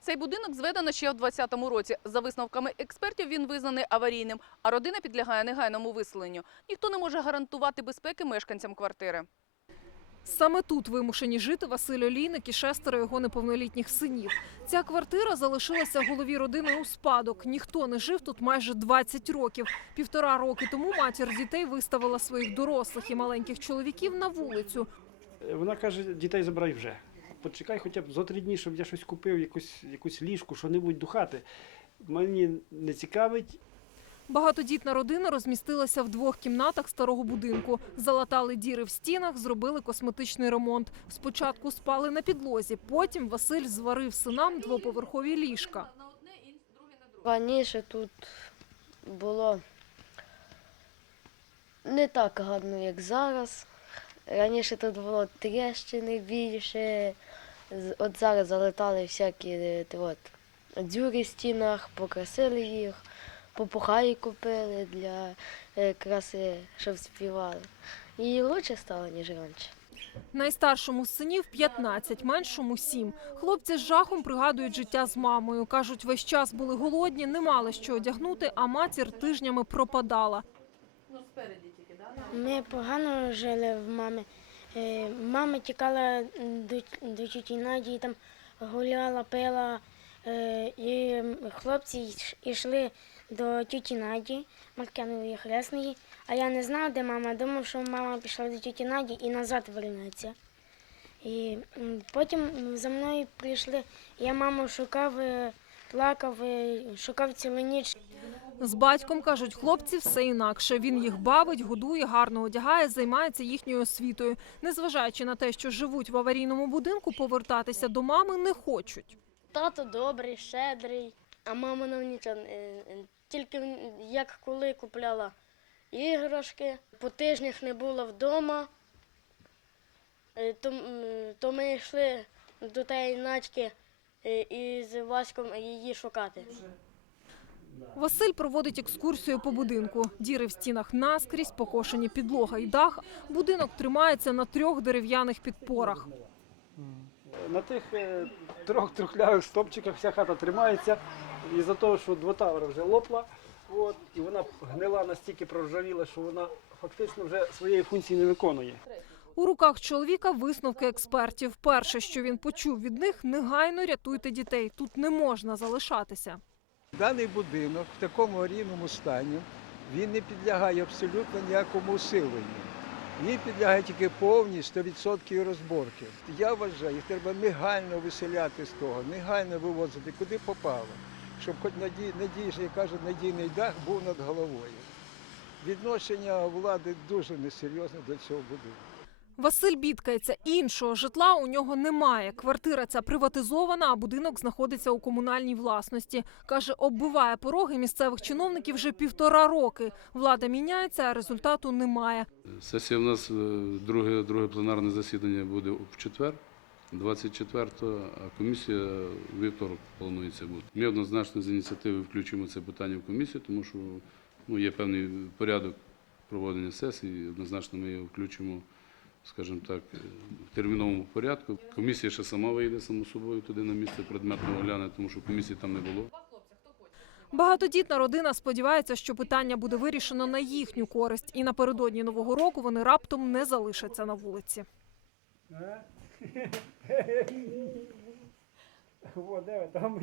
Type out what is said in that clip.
Цей будинок зведено ще в 2020 році. За висновками експертів, він визнаний аварійним, а родина підлягає негайному виселенню. Ніхто не може гарантувати безпеки мешканцям квартири. Саме тут вимушені жити Василь Олійник і шестеро його неповнолітніх синів. Ця квартира залишилася голові родини у спадок. Ніхто не жив тут майже 20 років. Півтора роки тому матір дітей виставила своїх дорослих і маленьких чоловіків на вулицю. Вона каже, дітей забирай вже. Почекай хоча б зо три дні, щоб я щось купив, якусь, якусь ліжку, що-небудь до хати. Мені не цікавить. Багатодітна родина розмістилася в двох кімнатах старого будинку. Залатали діри в стінах, зробили косметичний ремонт. Спочатку спали на підлозі, потім Василь зварив синам двоповерхові ліжка. Раніше тут було не так гарно, як зараз. Раніше тут було тріщини більше. От зараз залетали всякі е, от, дзюри в стінах, покрасили їх, попухаї купили для е, краси, щоб співали. І лучше стало, ніж раніше. Найстаршому з синів 15, меншому 7. Хлопці з жахом пригадують життя з мамою. Кажуть, весь час були голодні, не мали що одягнути, а матір тижнями пропадала. Ми погано жили в мами. Е, Мама тікала до, до тіті Наді, там гуляла, пила. Е, І хлопці йшли до тіті Наді, Маркянової хресної. А я не знав, де мама. Думав, що мама пішла до тіті Наді і назад вернеться. І потім за мною прийшли. Я маму шукав, е, плакав, шукав цілу ніч. З батьком кажуть, хлопці все інакше. Він їх бавить, годує, гарно одягає, займається їхньою освітою. Незважаючи на те, що живуть в аварійному будинку, повертатися до мами не хочуть. Тато добрий, щедрий, а мама нам нічого е, тільки як коли купляла іграшки, по тижнях не була вдома, е, то, то ми йшли до тієї начки е, і з Васьком її шукати. Василь проводить екскурсію по будинку. Діри в стінах наскрізь, покошені підлога і дах. Будинок тримається на трьох дерев'яних підпорах. На тих е, трьох трухлявих стопчиках вся хата тримається. І за того, що двотавра вже лопла, от, і вона гнила настільки проржавіла, що вона фактично вже своєї функції не виконує. У руках чоловіка висновки експертів. Перше, що він почув від них, негайно рятуйте дітей. Тут не можна залишатися. Даний будинок в такому аварійному стані він не підлягає абсолютно ніякому усиленню. Він підлягає тільки повній 100% розборки. Я вважаю, треба негайно виселяти з того, негайно вивозити, куди попало, щоб хоч надій, надій, як кажуть, надійний дах був над головою. Відношення влади дуже несерйозне до цього будинку. Василь бідкається. Іншого житла у нього немає. Квартира ця приватизована, а будинок знаходиться у комунальній власності. Каже, оббиває пороги місцевих чиновників вже півтора роки. Влада міняється, а результату немає. Сесія в нас е, друге, друге пленарне засідання буде в четвер, 24-го, а комісія вівторок планується бути. Ми однозначно з ініціативи включимо це питання в комісію, тому що ну, є певний порядок проведення сесії. Однозначно ми його включимо, скажімо так, в терміновому порядку. Комісія ще сама вийде само собою туди на місце предметно огляне, тому що комісії там не було. Багатодітна родина сподівається, що питання буде вирішено на їхню користь, і напередодні нового року вони раптом не залишаться на вулиці. О, де ви там?